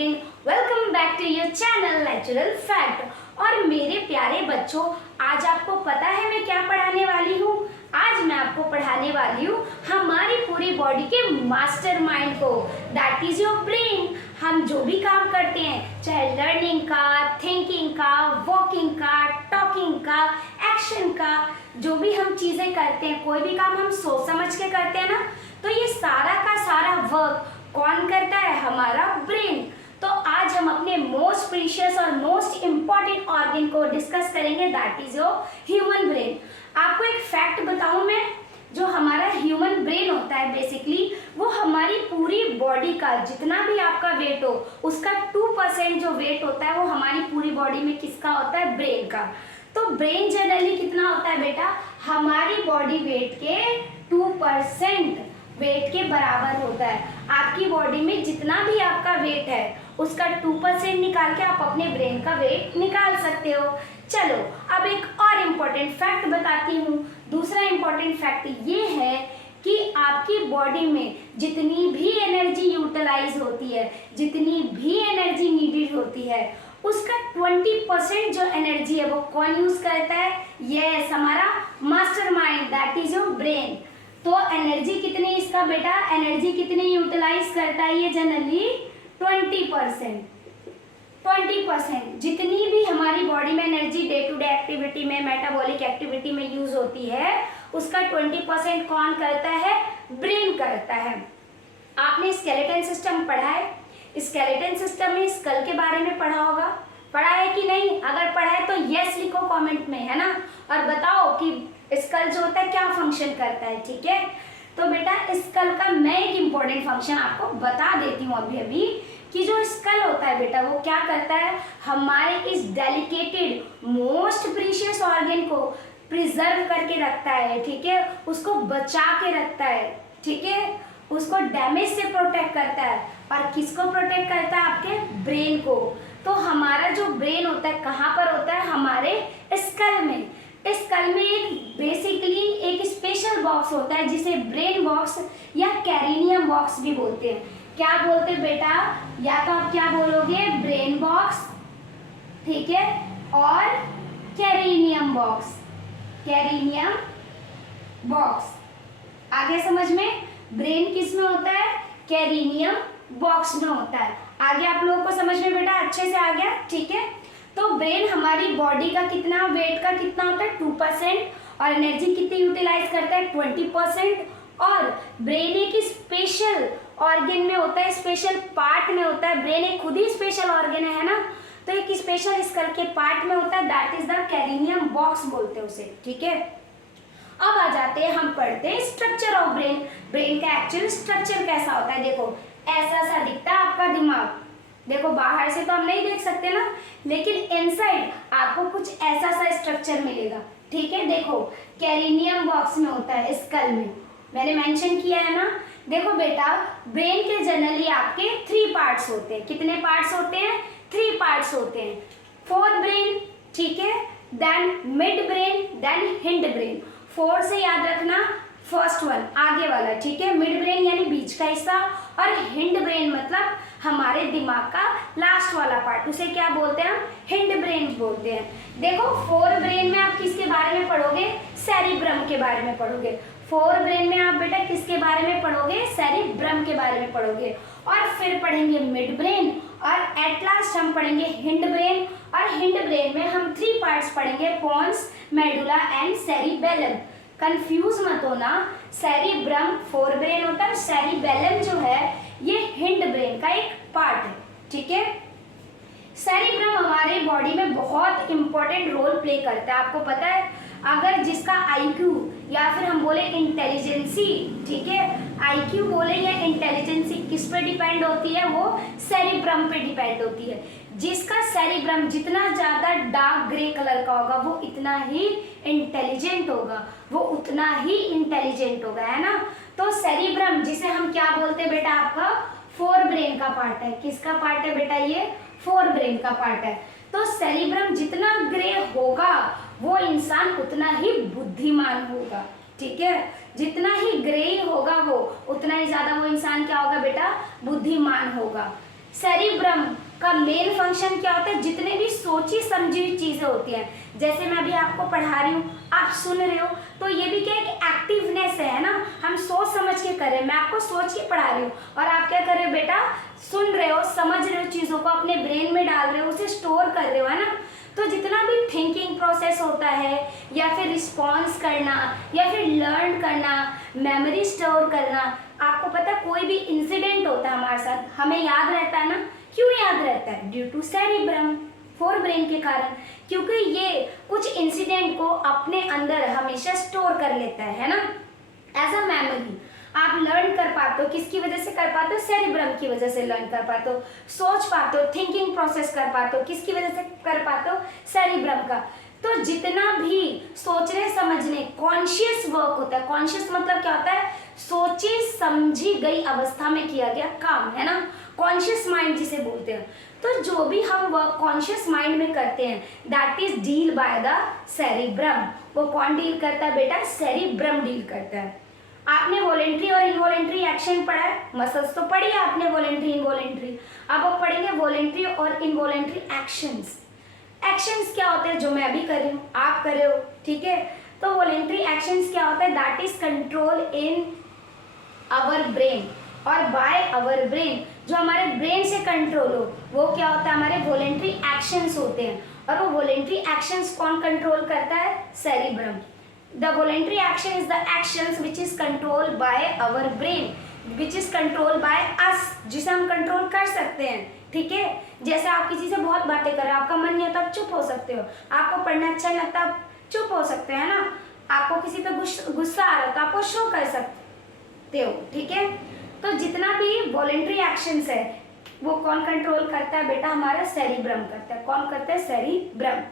Student, welcome back to your channel natural fact. और मेरे प्यारे बच्चों, आज आपको पता है मैं क्या पढ़ाने वाली हूँ? आज मैं आपको पढ़ाने वाली हूँ हमारी पूरी बॉडी के मास्टरमाइंड को, दैट इज योर ब्रेन। हम जो भी काम करते हैं, चाहे लर्निंग का, थिंकिंग का, वॉकिंग का, टॉकिंग का, एक्शन का, जो भी हम चीजें करते हैं, कोई भी काम हम सोच समझ के करते हैं ना, तो ये सारा का सारा वर्क कौन करता है? हमारा ब्रेन। तो आज हम अपने मोस्ट प्रीशियस और मोस्ट इम्पॉर्टेंट ऑर्गन को डिस्कस करेंगे, that is your human brain. आपको एक फैक्ट बताऊं मैं, जो हमारा ह्यूमन ब्रेन होता है बेसिकली, वो हमारी पूरी बॉडी का जितना भी आपका वेट हो, उसका 2% जो वेट होता है वो हमारी पूरी बॉडी में किसका होता है? ब्रेन का। तो ब्रेन जनरली कितना होता है बेटा? हमारी बॉडी वेट के 2% वेट के बराबर होता है। आपकी बॉडी में जितना भी आपका वेट है उसका 2% निकाल के आप अपने ब्रेन का वेट निकाल सकते हो। चलो अब एक और इम्पोर्टेंट फैक्ट बताती हूँ। दूसरा इम्पोर्टेंट फैक्ट ये है कि आपकी बॉडी में जितनी भी एनर्जी यूटिलाइज होती है, जितनी भी एनर्जी नीडेड होती है, उसका 20% जो एनर्जी है वो कौन यूज करता है? यस, हमारा mastermind, that is your brain. तो एनर्जी कितनी इसका बेटा? एनर्जी कितनी यूटिलाइज करता है ये? जनरली 20%। 20% जितनी भी हमारी बॉडी में energy day to day activity में, मेटाबॉलिक एक्टिविटी में यूज होती है, उसका 20% कौन करता है? ब्रेन करता है। आपने स्केलेटन सिस्टम पढ़ा है? स्केलेटन सिस्टम में स्कल के बारे में पढ़ा होगा, पढ़ा है कि नहीं? अगर पढ़ा है तो यस लिखो कमेंट में, है ना, और बताओ कि स्कल जो होता है क्या फंक्शन करता है। ठीक है, तो बेटा स्कल का मैं एक इम्पोर्टेंट फंक्शन आपको बता देती हूँ अभी कि जो स्कल होता है बेटा वो क्या करता है? हमारे इस डेलिकेटेड मोस्ट प्रीशियस ऑर्गन को प्रिजर्व करके रखता है। ठीक है, उसको बचा के रखता है। ठीक है, उसको डैमेज से प्रोटेक्ट करता है। और किसको प्रोटेक्ट करता है? आपके ब्रेन को। तो हमारा जो ब्रेन होता है कहाँ पर होता है? हमारे स्कल में। स्कल में एक बेसिकली एक स्पेशल बॉक्स होता है जिसे ब्रेन बॉक्स या कैरिनियम बॉक्स भी बोलते हैं। क्या बोलते हैं बेटा? या तो आप क्या बोलोगे? ब्रेन बॉक्स, ठीक है, और कैरिनियम बॉक्स। कैरिनियम बॉक्स आगे समझ में? ब्रेन किस में होता है? कैरिनियम बॉक्स में होता है। आगे आप लोगों को समझ में बेटा अच्छे से आ गया? ठीक है, तो ब्रेन हमारी बॉडी का कितना, वेट का कितना होता है? 2%। और एनर्जी कितनी यूटिलाइज करता है? 20%। और ब्रेन एक स्पेशल ऑर्गन में होता है, स्पेशल पार्ट में होता है। ब्रेन एक खुद ही स्पेशल ऑर्गन है ना, तो एक स्पेशल स्कल के पार्ट में होता है, दैट इज द कैरिनियम बॉक्स बोलते हैं उसे। ठीक है, अब आ जाते हैं, हम पढ़ते हैं स्ट्रक्चर ऑफ ब्रेन। ब्रेन का एक्चुअल स्ट्रक्चर कैसा होता है? देखो ऐसा सा दिखता है आपका दिमाग। देखो बाहर से तो हम नहीं देख सकते ना, लेकिन इनसाइड आपको कुछ ऐसा सा स्ट्रक्चर मिलेगा। ठीक है, देखो कैरिनियम बॉक्स में होता है, स्कल में मैंने मेंशन किया है ना। देखो बेटा, ब्रेन के जनरली आपके 3 पार्ट्स होते हैं। कितने पार्ट्स होते हैं? 3 पार्ट्स होते हैं। फोर ब्रेन, ठीक है, then mid brain, then hind brain. 4 से याद रखना, फर्स्ट वन आगे वाला, ठीक है, मिड ब्रेन यानी बीच का हिस्सा, और हिंड ब्रेन मतलब हमारे दिमाग का लास्ट वाला पार्ट, उसे क्या बोलते हैं? हम हिंड ब्रेन बोलते हैं। देखो 4 ब्रेन में आप किसके बारे में पढ़ोगे? सेरिब्रम के बारे में पढ़ोगे। 4 ब्रेन में आप बेटा किसके बारे में पढ़ोगे? सेरिब्रम के बारे में पढ़ोगे। और फिर पढ़ेंगे मिड ब्रेन, और एट लास्ट हम पढ़ेंगे हिंड ब्रेन। और हिंड ब्रेन में हम 3 पार्ट्स पढ़ेंगे, pons, medulla and cerebellum. Confuse मत होना, सेरिब्रम 4 ब्रेन होता है, सेरिबेलम जो है ये हिंड ब्रेन का एक पार्ट है। ठीक है, सेरिब्रम हमारे बॉडी में बहुत इंपॉर्टेंट रोल प्ले करता है। आपको पता है, अगर जिसका आईक्यू या फिर हम बोले इंटेलिजेंसी, ठीक है, आईक्यू बोले या इंटेलिजेंसी किस पे डिपेंड होती है? वो सेरिब्रम पे डिपेंड होती है। जिसका सेरिब्रम जितना ज्यादा डार्क ग्रे कलर का होगा वो इतना ही इंटेलिजेंट होगा, वो उतना ही इंटेलिजेंट होगा, है ना। तो सेरिब्रम जिसे हम क्या बोलते हैं बेटा? आपका 4 ब्रेन का पार्ट है। किसका पार्ट है बेटा? ये 4 ब्रेन का पार्ट है। तो सेरिब्रम जितना ग्रे होगा वो इंसान उतना ही बुद्धिमान होगा। ठीक है, जितना ही ग्रे होगा वो उतना ही ज्यादा वो इंसान क्या होगा बेटा? बुद्धिमान होगा। सेरिब्रम का मेन फंक्शन क्या होता है, जितने भी सोची समझी हुई चीजें होती हैं, जैसे मैं अभी आपको पढ़ा रही हूँ, आप सुन रहे हो, तो ये भी क्या एक एक्टिवनेस है ना, हम सोच समझ के कर रहे हैं। मैं आपको सोच के पढ़ा रही हूँ और आप क्या कर रहे हो बेटा, सुन रहे हो, समझ रहे हो, चीजों को अपने ब्रेन में डाल रहे हो, उसे स्टोर कर रहे हो, है ना। तो जितना भी थिंकिंग प्रोसेस होता है या फिर रिस्पॉन्स करना या फिर लर्न करना, मेमोरी स्टोर करना, आपको पता है कोई भी इंसिडेंट होता है हमारे साथ, हमें याद रहता है ना। क्यों याद रहता है? Due to cerebrum, fore brain के कारण, क्योंकि ये कुछ इंसिडेंट को अपने अंदर हमेशा स्टोर कर लेता है ना, एज अ मेमोरी। आप लर्न कर पाते हो, किसकी वजह से कर पाते हो? सेरिब्रम की वजह से लर्न कर पाते हो। सोच पाते हो, थिंकिंग प्रोसेस कर पाते हो, किसकी वजह से कर पाते हो? सेरिब्रम का। तो जितना भी सोचने समझने कॉन्शियस वर्क होता है, कॉन्शियस मतलब क्या होता है? सोची समझी गई अवस्था में किया गया काम, है ना, कॉन्शियस माइंड जिसे बोलते हैं। तो जो भी हम वर्क कॉन्शियस माइंड में करते हैं, that is deal by the cerebrum. वो कौन डील करता है बेटा? सेरिब्रम डील करता है। आपने वॉलेंट्री और इनवॉलेंट्री एक्शन पढ़ा है, मसल्स तो पढ़ी है आपने, वॉलेंट्री इनवॉलेंट्री। अब आप पढ़ेंगे वॉलेंट्री और इनवॉलेंट्री एक्शंस। एक्शंस क्या होते हैं? जो मैं अभी कर रही हूँ, आप कर रहे हो, ठीक है। तो वॉलेंट्री एक्शंस क्या होता है? That is control in our brain और बाय आवर ब्रेन। जो हमारे ब्रेन से कंट्रोल हो वो क्या होता है? हमारे वॉलेंट्री एक्शंस होते हैं। और वो वॉलेंट्री एक्शंस कौन कंट्रोल करता है? Cerebrum. The voluntary action is the actions which is controlled by our brain, which is controlled by us, जिसे हम कंट्रोल कर सकते हैं, ठीक है। जैसे आप किसी से बहुत बातें कर रहे हो, आपका मन नहीं होता, आप चुप हो सकते हो। आपको पढ़ना अच्छा नहीं लगता, आप चुप हो सकते हैं ना। आपको किसी पे गुस्सा आ रहा है तो आपको शो कर सकते हो, ठीक है। तो जितना भी वॉलेंट्री एक्शंस है वो कौन कंट्रोल करता है बेटा? हमारा सेरिब्रम करता है। कौन करता है? सेरिब्रम।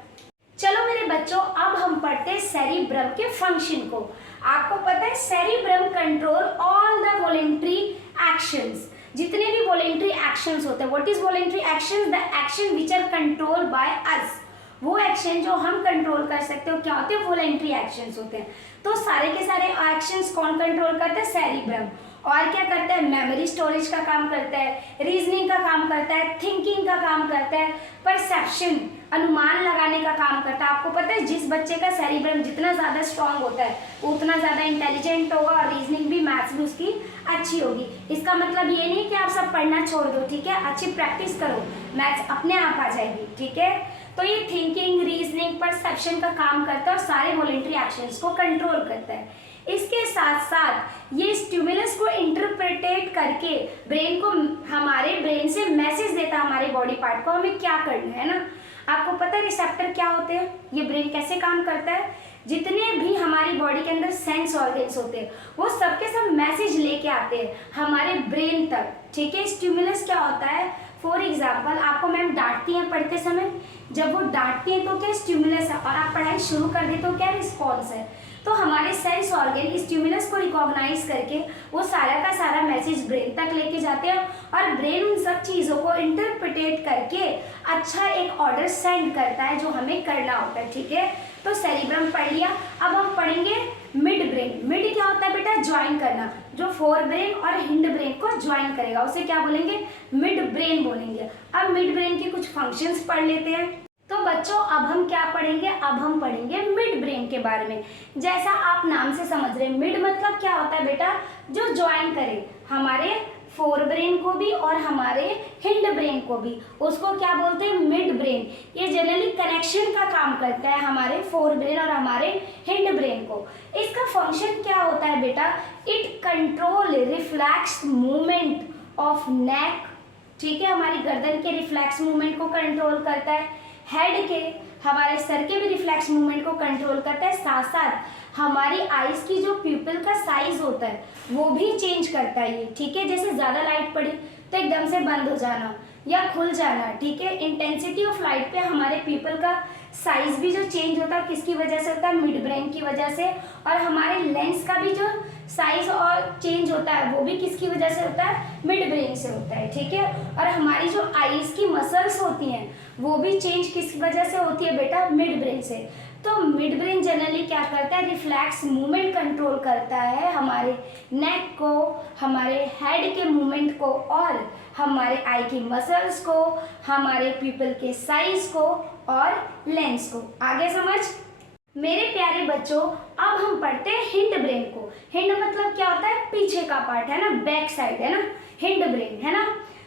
चलो मेरे बच्चों, अब हम पढ़ते हैं सेरिब्रम के फंक्शन को। आपको पता है cerebrum control all the voluntary actions, जितने भी वॉलेंट्री एक्शंस होते हैं। What is voluntary actions? The action which are control by us. वो एक्शन जो हम कंट्रोल कर सकते हो क्या होते हैं? वॉलेंट्री एक्शंस होते हैं। तो सारे के सारे एक्शंस कौन कंट्रोल करता है? सेरिब्रम। और क्या करता है? मेमोरी स्टोरेज का काम करता है, रीजनिंग का काम करता है, थिंकिंग का काम करता है, परसेप्शन अनुमान लगाने का काम करता है। आपको पता है जिस बच्चे का सेरिब्रम जितना ज़्यादा स्ट्रांग होता है वो उतना ज़्यादा इंटेलिजेंट होगा और रीजनिंग भी, मैथ्स भी उसकी अच्छी होगी। इसका मतलब ये नहीं कि आप सब पढ़ना छोड़ दो, ठीक है, अच्छी प्रैक्टिस करो, मैथ्स अपने आप आ जाएगी, ठीक है। तो ये थिंकिंग, रीजनिंग, परसेप्शन का काम करता है और सारे वॉलेंट्री एक्शंस को कंट्रोल करता है। इसके साथ साथ ये स्टिमुलस को इंटरप्रेटेट करके ब्रेन को, हमारे ब्रेन से मैसेज देता है हमारे बॉडी पार्ट को हमें क्या करना है ना। आपको पता है रिसेप्टर क्या होते हैं? ये ब्रेन कैसे काम करता है? जितने भी हमारी बॉडी के अंदर सेंस ऑर्गन्स होते हैं वो सबके सब मैसेज लेके आते हैं हमारे ब्रेन तक, ठीक है। स्टिमुलस क्या होता है? फॉर एग्जाम्पल आपको मैम डांटती हैं पढ़ते समय, जब वो डांटती हैं तो क्या स्टिमुलस है, और आप पढ़ाई शुरू कर दे तो क्या रिस्पॉन्स है। तो हमारे सेंस ऑर्गन स्टिमुलस को रिकॉग्नाइज करके वो सारा का सारा मैसेज ब्रेन तक लेके जाते हैं और ब्रेन उन सब चीज़ों को इंटरप्रिटेट करके अच्छा एक ऑर्डर सेंड करता है जो हमें करना होता है, ठीक है। तो सेरिब्रम पढ़ लिया। अब हम पढ़ेंगे मिड ब्रेन। मिड क्या होता है बेटा? ज्वाइन करना, जो फोर ब्रेन और हिंड ब्रेन को ज्वाइन करेगा उसे क्या बोलेंगे? मिड ब्रेन बोलेंगे। अब मिड ब्रेन के कुछ फंक्शंस पढ़ लेते हैं। तो बच्चों अब हम क्या पढ़ेंगे? अब हम पढ़ेंगे मिड ब्रेन के बारे में। जैसा आप नाम से समझ रहे हैं, मिड मतलब क्या होता है बेटा? जो ज्वाइन करे हमारे फोर ब्रेन को भी और हमारे हिंड ब्रेन को भी, उसको क्या बोलते हैं? Mid brain. ये जनरली कनेक्शन का काम करता है हमारे फोर ब्रेन और हमारे हिंड ब्रेन को। इसका फंक्शन क्या होता है बेटा? It control reflex movement of neck, ठीक है, हमारी गर्दन के रिफ्लेक्स मूवमेंट को कंट्रोल करता है। हेड के, हमारे सर के भी रिफ्लेक्स मूवमेंट को कंट्रोल करता है। साथ साथ हमारी आईज की जो प्यूपिल का साइज होता है वो भी चेंज करता है ये, ठीक है। जैसे ज़्यादा लाइट पड़ी तो एकदम से बंद हो जाना या खुल जाना, ठीक है। इंटेंसिटी ऑफ लाइट पे हमारे प्यूपिल का साइज भी जो चेंज होता है किसकी वजह से होता है? मिड ब्रेन की वजह से। और हमारे लेंस का भी जो साइज और चेंज होता है वो भी किसकी वजह से होता है? मिड ब्रेन से होता है, ठीक है। और हमारी जो आईज की मसल्स होती हैं वो भी चेंज किस वजह से होती है बेटा? मिड ब्रेन से। तो मिड ब्रेन जनरली क्या करता है? रिफ्लेक्स मूवमेंट कंट्रोल करता है हमारे नेक को, हमारे हेड के मूवमेंट को और हमारे आई की मसल्स को, हमारे पीपल के साइज को और लेंस को। आगे समझ? मेरे प्यारे बच्चों, अब हम पढ़ते हैं हिंड ब्रेन को। हिंड मतलब क्या होता है? पीछे का पार्ट है ना, बैक साइड है ना, हिंड ब्रेन है ना।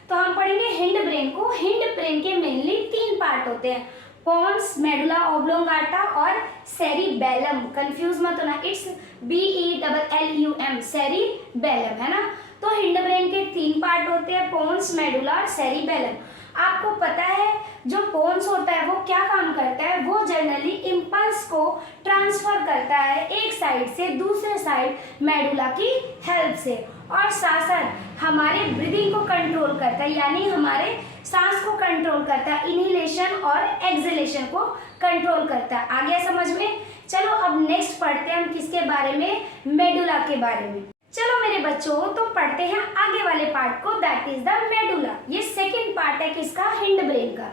तो हम पढ़ेंगे हिंड ब्रेन को। हिंड ब्रेन के मेनली 3 पार्ट होते हैं, पोन्स, मेडुला ऑब्लोंगाटा और सेरिबेलम। कंफ्यूज मत होना, इट्स BELLUM, सेरिबेलम है ना। तो हिंड ब्रेन के 3 पार्ट होते हैं, पोन्स, मेडुला और सेरिबेलम। आपको पता है जो पोन्स होता है वो क्या काम करता है? वो जनरली इम्पल्स को ट्रांसफर करता है एक साइड से दूसरे साइड मेडुला की हेल्प से, और साथ साथ हमारे ब्रीदिंग को कंट्रोल करता है, यानी हमारे सांस को कंट्रोल करता है, इनहेलेशन और एक्सहेलेशन को कंट्रोल करता है। आ गया समझ में? चलो अब नेक्स्ट पढ़ते हैं हम किसके बारे में? मेडुला के बारे में। चलो मेरे बच्चों, तो पढ़ते हैं आगे वाले पार्ट को, दैट इज द मेडुला। ये सेकंड पार्ट है किसका? हिंड ब्रेन का।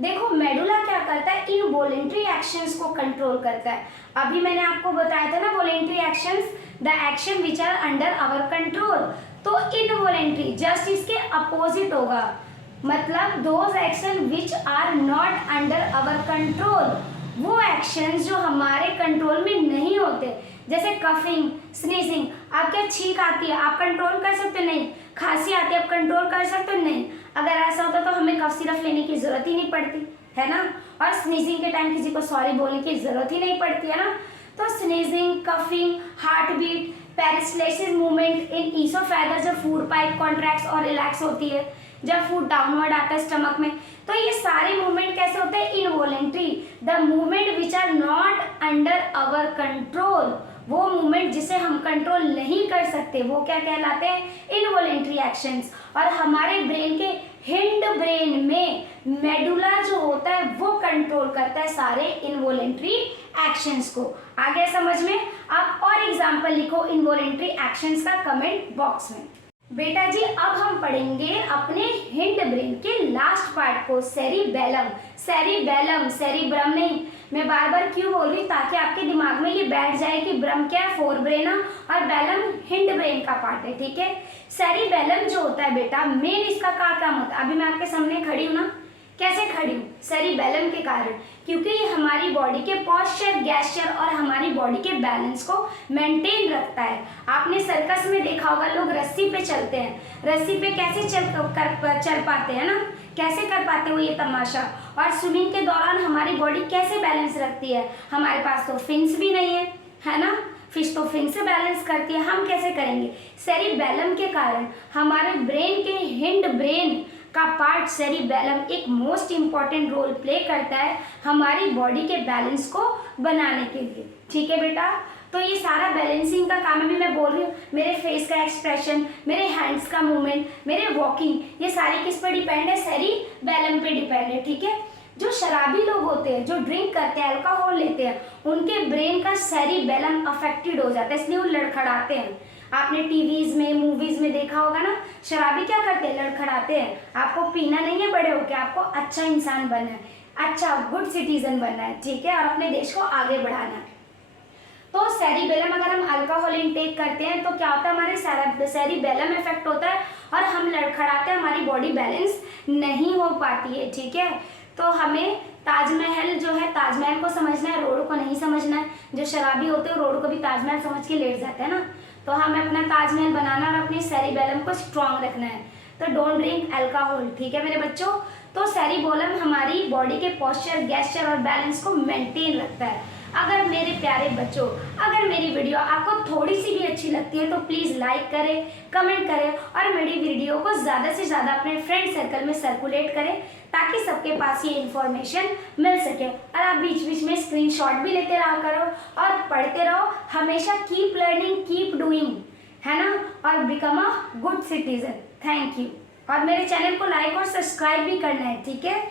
देखो मेडुला क्या करता है? इनवॉलेंट्री एक्शंस को कंट्रोल करता है। अभी मैंने आपको बताया था ना, voluntary actions, the action which are under our control. तो इनवॉलेंट्री जस्ट इसके अपोजिट होगा, मतलब those action which are not under our control, वो एक्शंस जो हमारे कंट्रोल में नहीं होते, जैसे कफिंग, स्नीजिंग। आप क्या छींक आती है, आप कंट्रोल कर सकते हो? नहीं। खांसी आती है, आप कंट्रोल कर सकते हो? नहीं। अगर ऐसा होता तो हमें कफ सिरप लेने की जरूरत ही नहीं पड़ती है ना। और स्नीजिंग के टाइम किसी को सॉरी बोलने की जरूरत ही नहीं पड़ती है ना। तो sneezing, coughing, heart beat, peristalsis movement in oesophagus, जब फूड पाइप कॉन्ट्रैक्ट्स और रिलैक्स होती है, जब फूड डाउनवर्ड आता है स्टमक में, तो ये सारे मूवमेंट कैसे होते हैं? Involuntary, the movement which are not under our control. वो मूवमेंट जिसे हम कंट्रोल नहीं कर सकते वो क्या कहलाते हैं? Involuntary actions. और हमारे ब्रेन के हिंड ब्रेन में मेडुला जो होता है वो कंट्रोल करता है सारे इनवॉलेंट्री एक्शंस को। आ गया समझ में? आप और एग्जांपल लिखो इनवॉलेंट्री एक्शंस का कमेंट बॉक्स में। बेटा जी अब हम पढ़ेंगे अपने हिंड ब्रेन के लास्ट पार्ट को, सेरिबेलम। सेरिबेलम, सेरिब्रम नहीं। मैं बार बार क्यों बोल रही हूँ? ताकि आपके दिमाग में ये बैठ जाए कि ब्रम क्या है? फोर ब्रेन और बेलम हिंड ब्रेन का पार्ट है, ठीक है। सेरिबेलम जो होता है बेटा, मेन इसका क्या काम होता है? अभी मैं आपके सामने खड़ी हूँ ना, कैसे खड़ी हूँ? सेरिबेलम के कारण, क्योंकि ये हमारी बॉडी के पॉस्चर, गैस्चर और हमारी बॉडी के बैलेंस को मेंटेन रखता है। आपने सर्कस में देखा होगा, लोग रस्सी पे चलते हैं, रस्सी पे कैसे चल पाते हैं ना, कैसे कर पाते हो ये तमाशा। और स्विमिंग के दौरान हमारी बॉडी कैसे बैलेंस रखती है? हमारे पास तो फिन्स भी नहीं है ना, फिश तो फिन से बैलेंस करती है, हम कैसे करेंगे? सेरिबेलम के कारण हमारे ब्रेन के हिंड ब्रेन का पार्ट सेरिबेलम एक मोस्ट इम्पॉर्टेंट रोल प्ले करता है हमारी बॉडी के बैलेंस को बनाने के लिए, ठीक है बेटा। तो ये सारा बैलेंसिंग का काम अभी मैं बोल रही हूँ, मेरे फेस का एक्सप्रेशन, मेरे हैंड्स का मूवमेंट, मेरे वॉकिंग, ये सारी किस पर डिपेंड है? सेरिबेलम पे डिपेंड है, ठीक है। जो शराबी लोग होते हैं, जो ड्रिंक करते हैं, अल्कोहल लेते हैं, उनके ब्रेन का सेरिबेलम अफेक्टेड हो जाता है, इसलिए वो लड़खड़ाते हैं। आपने टीवीज में, मूवीज में देखा होगा ना, शराबी क्या करते हैं? लड़खड़ाते हैं। आपको पीना नहीं है बड़े होकर, आपको अच्छा इंसान बनना है, अच्छा गुड सिटीजन बनना है, ठीक है, और अपने देश को आगे बढ़ाना है। तो सेरिबेलम, अगर हम अल्कोहल इनटेक करते हैं तो क्या होता है? हमारे सेरिबेलम इफेक्ट होता है और हम लड़खड़ाते हैं, हमारी बॉडी बैलेंस नहीं हो पाती है, ठीक है। तो हमें ताजमहल जो है, ताजमहल को समझना है, रोड को नहीं समझना है। जो शराबी होते हैं रोड को भी ताजमहल समझ के लेट जाते हैं ना। तो हमें अपना ताजमहल बनाना और अपनी सेरिबेलम को स्ट्रांग रखना है। तो डोंट ड्रिंक अल्कोहल, ठीक है मेरे बच्चों। तो सेरिबेलम हमारी बॉडी के पोस्चर, गैस्चर और बैलेंस को मेंटेन रखता है। अगर मेरे प्यारे बच्चों, अगर मेरी वीडियो आपको थोड़ी सी भी अच्छी लगती है तो प्लीज़ लाइक करें, कमेंट करें और मेरी वीडियो को ज़्यादा से ज़्यादा अपने फ्रेंड सर्कल में सर्कुलेट करें, ताकि सबके पास ये इन्फॉर्मेशन मिल सके। और आप बीच बीच में स्क्रीनशॉट भी लेते रहा करो और पढ़ते रहो हमेशा। कीप लर्निंग, कीप डूइंग, है ना, और become a good citizen. Thank you. और मेरे चैनल को लाइक और सब्सक्राइब भी करना है, ठीक है।